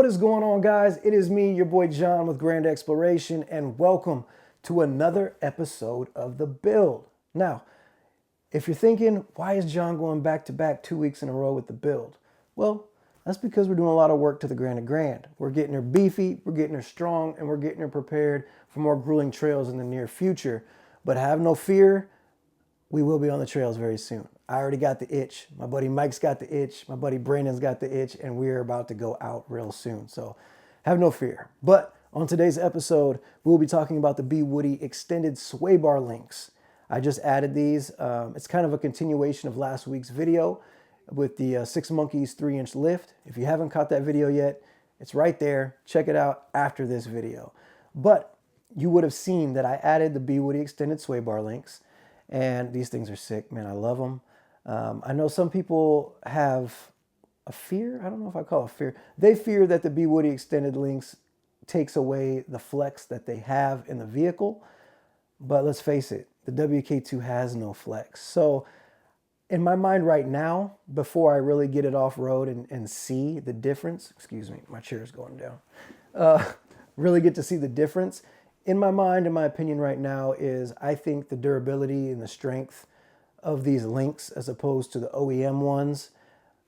What is going on, guys? It is me, your boy John with Grand Exploration, and welcome to another episode of The Build. Now, if you're thinking, why is John going back to back 2 weeks in a row with The Build? Well, that's because we're doing a lot of work to the Granite Grand. We're getting her beefy, we're getting her strong, and we're getting her prepared for more grueling trails in the near future. But have no fear, we will be on the trails very soon. I already got the itch. My buddy Mike's got the itch. My buddy Brandon's got the itch, and we're about to go out real soon. So have no fear. But on today's episode, we'll be talking about the BWoody extended sway bar links. I just added these. It's kind of a continuation of last week's video with the 6 Monkeys 3-inch lift. If you haven't caught that video yet, it's right there. Check it out after this video. But you would have seen that I added the BWoody extended sway bar links. And these things are sick, man. I love them. I know some people have a fear. I don't know if I call it fear. They fear that the BWoody extended links takes away the flex that they have in the vehicle. But let's face it, the WK2 has no flex. So in my mind right now, before I really get it off road and see the difference, excuse me, my chair's going down, really get to see the difference. In my mind, in my opinion right now, is I think the durability and the strength of these links as opposed to the OEM ones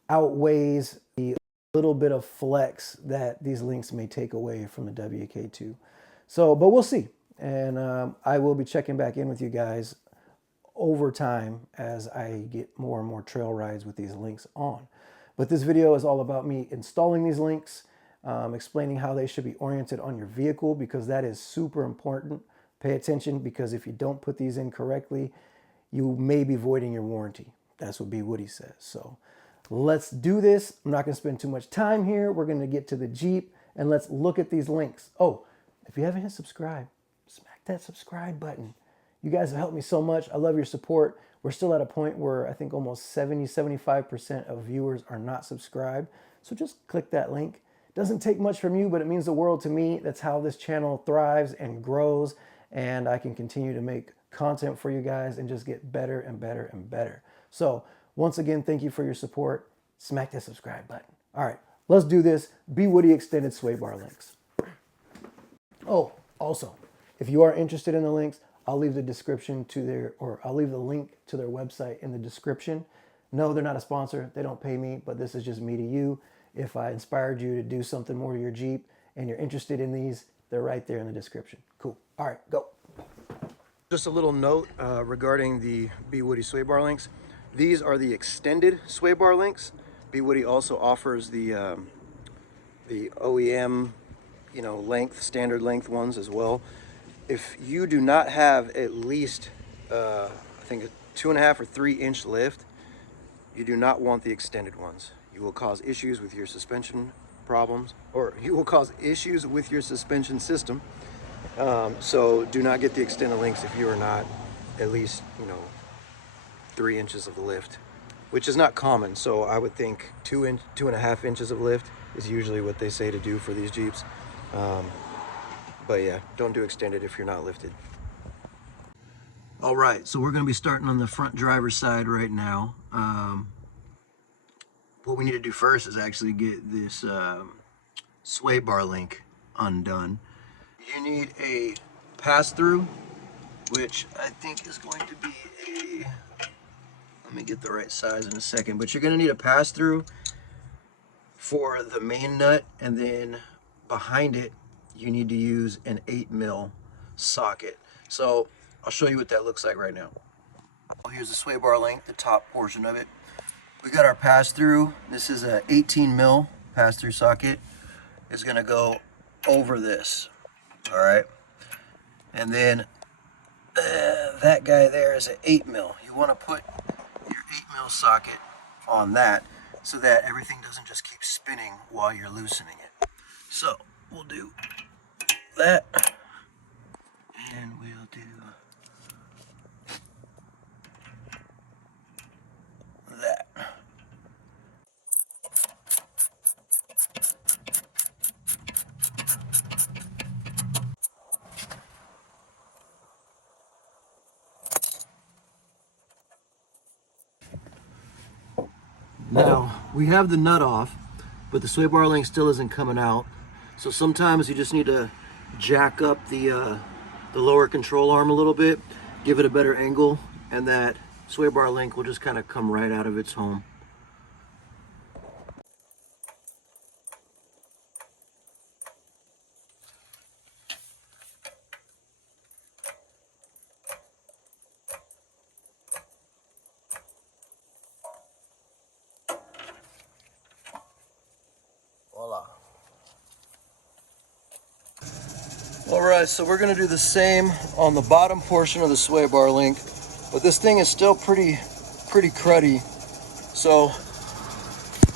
outweighs the little bit of flex that these links may take away from the WK2. So, but we'll see. And I will be checking back in with you guys over time as I get more and more trail rides with these links on. But this video is all about me installing these links, explaining how they should be oriented on your vehicle, because that is super important. Pay attention, because if you don't put these in correctly, you may be voiding your warranty. That's what BWoody says. So let's do this. I'm not going to spend too much time here. We're going to get to the Jeep and let's look at these links. Oh, if you haven't hit subscribe, smack that subscribe button. You guys have helped me so much. I love your support. We're still at a point where I think almost 70-75% of viewers are not subscribed. So just click that link. Doesn't take much from you, but it means the world to me. That's how this channel thrives and grows, and I can continue to make content for you guys and just get better and better and better. So once again, thank you for your support. Smack that subscribe button. All right, let's do this. BWoody extended sway bar links. Oh, also, if you are interested in the links, I'll leave the description to their, or I'll leave the link to their website in the description. No, they're not a sponsor. They don't pay me, but this is just me to you. If I inspired you to do something more to your Jeep and you're interested in these, they're right there in the description. Cool. All right, go. Just a little note regarding the BWoody sway bar links. These are the extended sway bar links. BWoody also offers the OEM, length, standard length ones as well. If you do not have at least, I think a 2.5 or 3-inch lift, you do not want the extended ones. You will cause issues with your suspension problems, or you will cause issues with your suspension system. So do not get the extended links if you are not at least, 3 inches of lift, which is not common. So I would think 2.5 inches of lift is usually what they say to do for these Jeeps. But yeah, don't do extended if you're not lifted. All right, so we're going to be starting on the front driver's side right now. What we need to do first is actually get this sway bar link undone. You need a pass-through, which I think is going to be a, let me get the right size in a second, but you're going to need a pass-through for the main nut, and then behind it you need to use an 8mm socket. So I'll show you what that looks like right now. Here's the sway bar link, the top portion of it. We got our pass-through. This is a 18mm pass-through socket. It's gonna go over this, all right? And then that guy there is an 8mm. You wanna put your 8mm socket on that so that everything doesn't just keep spinning while you're loosening it. So we'll do that, and we'll do that. Now we have the nut off. but the sway bar link still isn't coming out. So sometimes you just need to jack up the lower control arm a little bit, give it a better angle, and that sway bar link will just kind of come right out of its home. Voila. Alright, so we're going to do the same on the bottom portion of the sway bar link, but this thing is still pretty cruddy, so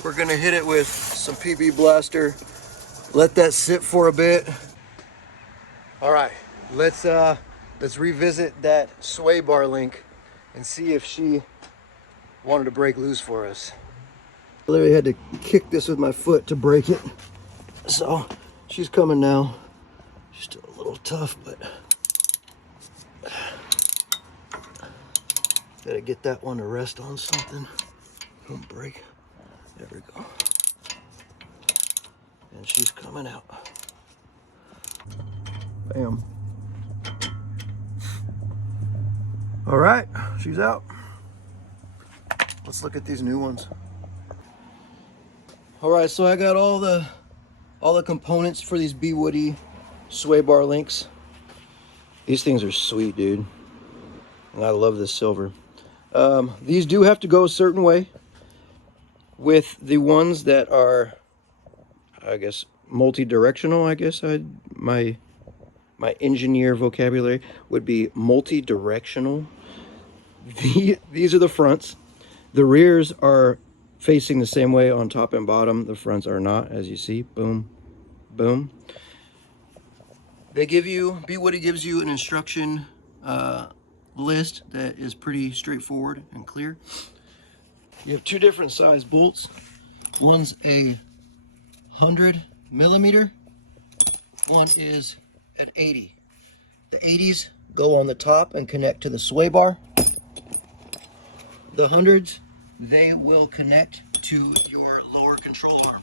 we're going to hit it with some PB Blaster, let that sit for a bit. Alright, let's revisit that sway bar link and see if she wanted to break loose for us. I literally had to kick this with my foot to break it, so she's coming now. She's still a little tough, but gotta get that one to rest on something. Don't break. There we go. And she's coming out. Bam. All right, she's out. Let's look at these new ones. All right, so I got all the components for these BWoody Sway Bar links. These things are sweet, dude. And I love this silver. These do have to go a certain way. With the ones that are, I guess, multi-directional, I guess my engineer vocabulary would be multi-directional. These are the fronts. The rears are facing the same way on top and bottom. The fronts are not, as you see. Boom, boom. BWoody gives you an instruction list that is pretty straightforward and clear. You have two different size bolts. One's a 100mm. One is at 80. The 80s go on the top and connect to the sway bar. The 100s, they will connect to your lower control arm.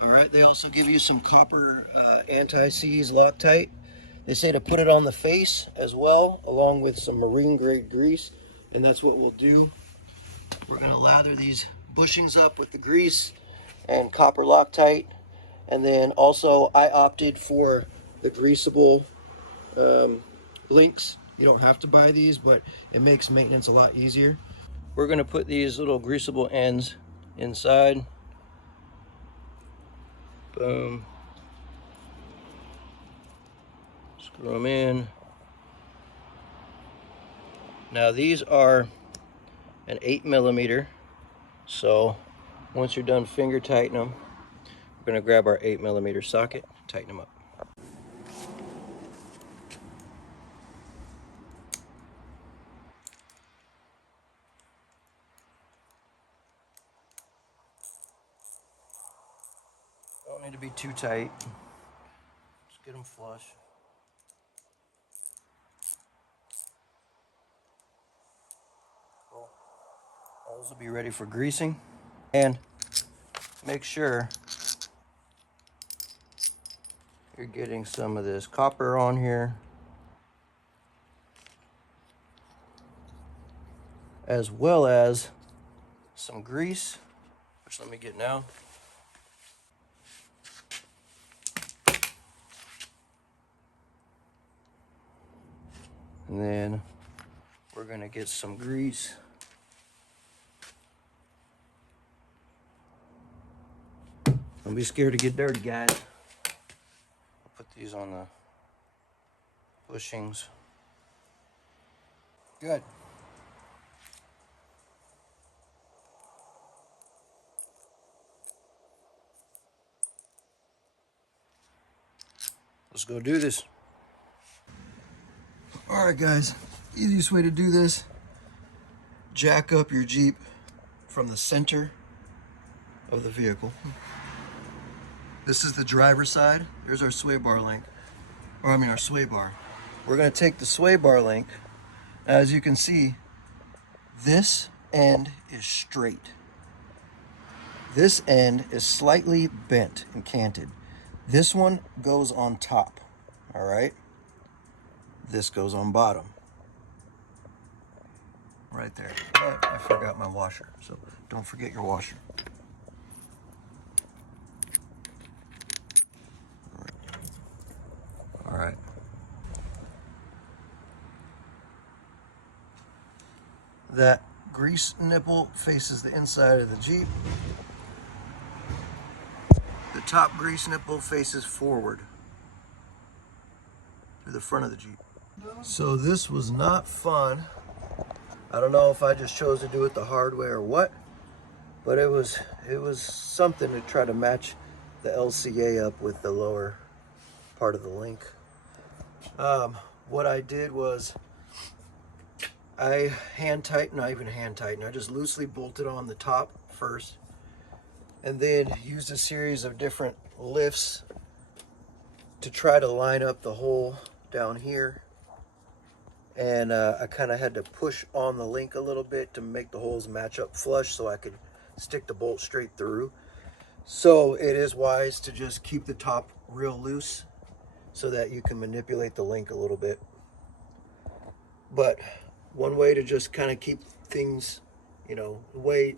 All right, they also give you some copper anti-seize Loctite. They say to put it on the face as well, along with some marine grade grease, and that's what we'll do. We're gonna lather these bushings up with the grease and copper Loctite, and then also I opted for the Greaseable Links. You don't have to buy these, but it makes maintenance a lot easier. We're gonna put these little greasable ends inside. Boom. Screw them in. Now these are an 8mm, so once you're done finger tightening them, we're going to grab our 8mm socket, tighten them up. Don't need to be too tight. Just get them flush. Cool. Those will be ready for greasing. And make sure you're getting some of this copper on here, as well as some grease, which let me get now. And then we're gonna get some grease. Don't be scared to get dirty, guys. I'll put these on the bushings. Good. Let's go do this. All right, guys, easiest way to do this, jack up your Jeep from the center of the vehicle. This is the driver's side. There's our sway bar link, or I mean our sway bar. We're gonna take the sway bar link. As you can see, this end is straight. This end is slightly bent and canted. This one goes on top, all right? This goes on bottom. Right there. But I forgot my washer, so don't forget your washer. All right. That grease nipple faces the inside of the Jeep. The top grease nipple faces forward to the front of the Jeep. So this was not fun. I don't know if I just chose to do it the hard way or what, but it was something to try to match the LCA up with the lower part of the link. What I did was I not even hand tightened, I just loosely bolted on the top first and then used a series of different lifts to try to line up the hole down here. And I kind of had to push on the link a little bit to make the holes match up flush so I could stick the bolt straight through. So it is wise to just keep the top real loose so that you can manipulate the link a little bit. But one way to just kind of keep things, you know,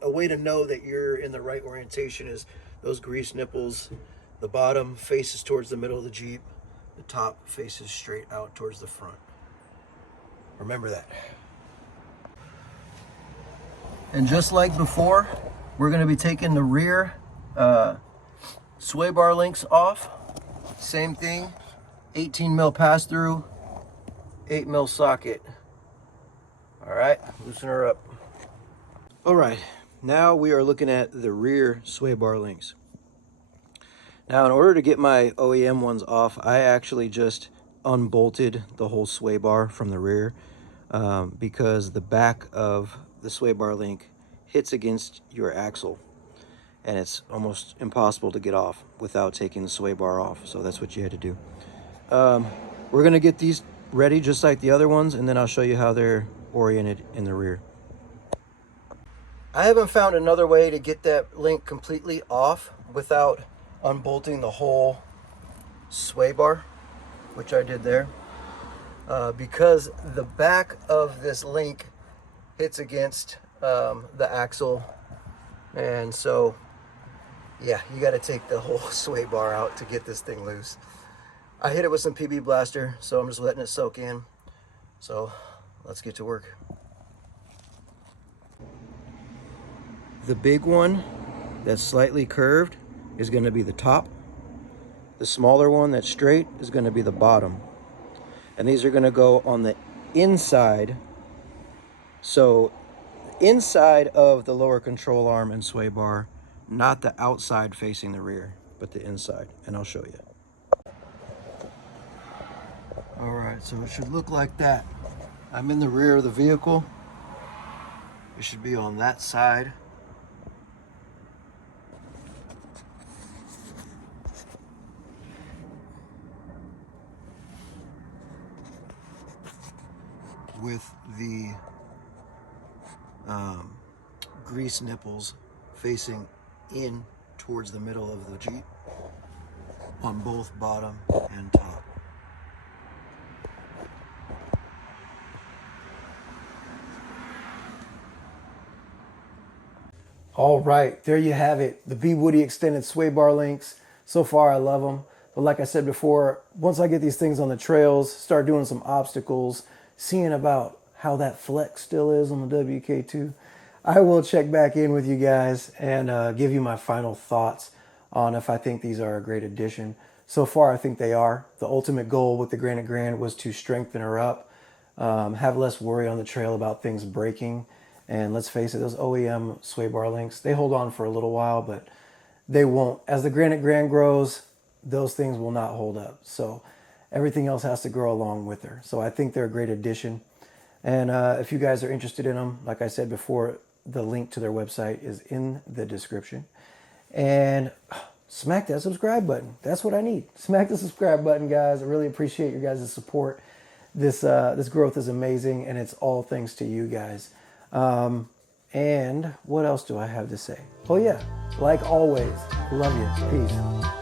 a way to know that you're in the right orientation is those grease nipples. The bottom faces towards the middle of the Jeep. The top faces straight out towards the front. Remember that. And just like before, we're going to be taking the rear sway bar links off. Same thing, 18 mil pass through, 8 mil socket. All right, loosen her up. All right, now we are looking at the rear sway bar links. Now, in order to get my OEM ones off, I actually just unbolted the whole sway bar from the rear because the back of the sway bar link hits against your axle and it's almost impossible to get off without taking the sway bar off. So that's what you had to do. We're gonna get these ready just like the other ones, and then I'll show you how they're oriented in the rear. I haven't found another way to get that link completely off without unbolting the whole sway bar, which I did there, because the back of this link hits against the axle, and so yeah, you got to take the whole sway bar out to get this thing loose. I hit it with some PB Blaster, so I'm just letting it soak in. So let's get to work. The big one that's slightly curved is going to be the top. The smaller one that's straight is going to be the bottom. And these are going to go on the inside. So inside of the lower control arm and sway bar, not the outside facing the rear, but the inside. And I'll show you. All right, so it should look like that. I'm in the rear of the vehicle. It should be on that side. With the grease nipples facing in towards the middle of the Jeep on both bottom and top. All right, there you have it. The BWoody extended sway bar links. So far, I love them. But like I said before, once I get these things on the trails, start doing some obstacles, seeing about how that flex still is on the WK2, I will check back in with you guys and give you my final thoughts on if I think these are a great addition. So far, I think they are. The ultimate goal with the Granite Grand was to strengthen her up, have less worry on the trail about things breaking. And let's face it, those OEM sway bar links, they hold on for a little while, but they won't. As the Granite Grand grows, those things will not hold up. So everything else has to grow along with her. So I think they're a great addition. And if you guys are interested in them, like I said before, the link to their website is in the description. And smack that subscribe button. That's what I need. Smack the subscribe button, guys. I really appreciate your guys' support. This growth is amazing, and it's all thanks to you guys. And what else do I have to say? Oh yeah, like always, love you. Peace.